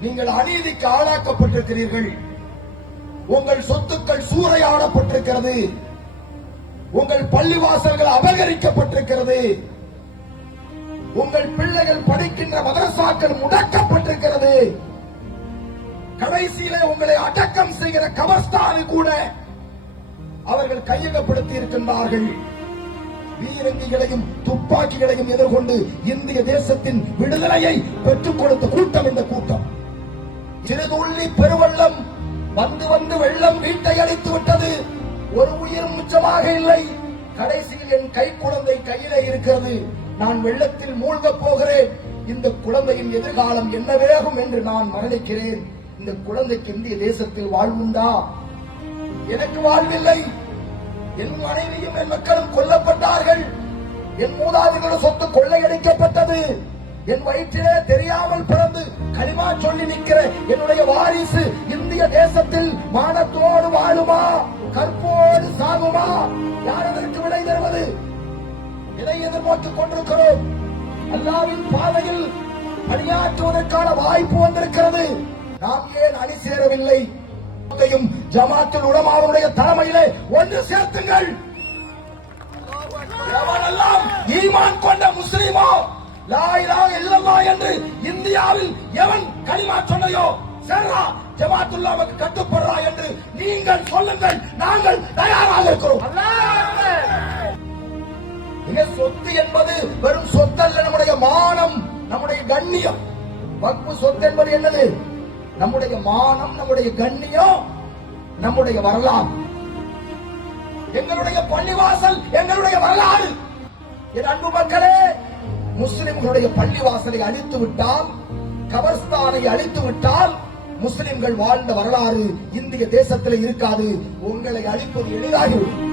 நீங்கள் அநீதிக்கு ஆளாக்கப்பட்டிருக்கிறீர்கள். உங்கள் சொத்துக்கள் சூறையாடப்பட்டிருக்கிறது. உங்கள் பள்ளிவாசல்கள் அபகரிக்கப்பட்டிருக்கிறது. உங்கள் பிள்ளைகள் படிக்கின்ற மதரசாக்கள் முடக்கப்பட்டிருக்கிறது. கடைசியிலே உங்களை அடக்கம் செய்கிற கபர்ஸ்தானை கூட அவர்கள் கையகப்படுத்தி இருக்கின்றார்கள் வீரங்கிகளையும் துப்பாக்கிகளையும் எதிர்கொண்டு இந்திய தேசத்தின் விடுதலையை பெற்றுக் கொடுத்த கூட்டம் இந்த கூட்டம். சிறுதுள்ளி பெருவெள்ளம் வந்து வந்து வெள்ளம் வீட்டை அழித்து விட்டது. ஒரு உயிர் மிச்சமாக இல்லை. கடைசியில் என் கை குழந்தை கையிலே இருக்கிறது. நான் வெள்ளத்தில் மூழ்க போகிறேன். இந்த குழந்தையின் எதிர்காலம் என்ன வேகம் என்று நான் மரணிக்கிறேன். இந்த குழந்தைக்கு இந்திய தேசத்தில் வாழ்வுண்டா? எனக்கு வாழ்வில்லை. என் மனைவியும் என் மக்களும் கொல்லப்பட்டார்கள். என் மூதாதிகளோட சொத்து கொள்ளையடிக்கப்பட்டது. என் வயிற்றிலே தெரியாமல் பிறந்த களிமா சொல்லி நிற்கிற என்னுடைய வாரிசு இந்திய தேசத்தில் மானத்தோடு வாழுமா? கற்போடு சாகுமா? யார் அதற்கு விடை தருவது? இதை எதிர்பார்த்துக் கொண்டிருக்கிறோம்? அல்லாவின் பாதையில் பணியாற்றுவதற்கான வாய்ப்பு வந்திருக்கிறது. நாம் ஏன் அணி சேரவில்லை? ஜமாத்தில் உடமாவுடைய தலைமையிலே ஒன்று சேர்த்துங்கள். எவனெல்லாம் ஈமான் கொண்ட முஸ்லிமோ? லா என்று இந்தியாவில் எவன் கலிமா சொன்னையோ சேர்றா ஜமாத்துல்லாவுக்கு கட்டுப்படுறா என்று நீங்கள் சொல்லுங்கள். நாங்கள் தயாராக இருக்கிறோம். சொத்து என்பது வெறும் சொத்தல்ல நம்முடைய மானம் நம்முடைய கண்ணியம். வக்பு சொத்து என்பது என்னது? நம்முடைய மானம் நம்முடைய கண்ணியம் நம்முடைய வரலாறு. எங்களுடைய பள்ளிவாசல் எங்களுடைய வரலாறு. என் அன்பு மக்களே முஸ்லிம்களுடைய பள்ளிவாசலை அழித்து விட்டால் கபர்ஸ்தானை அழித்து விட்டால் முஸ்லிம்கள் வாழ்ந்த வரலாறு இந்திய தேசத்தில் இருக்காது. உங்களை அழிப்பது எளிதாகிவிடும்.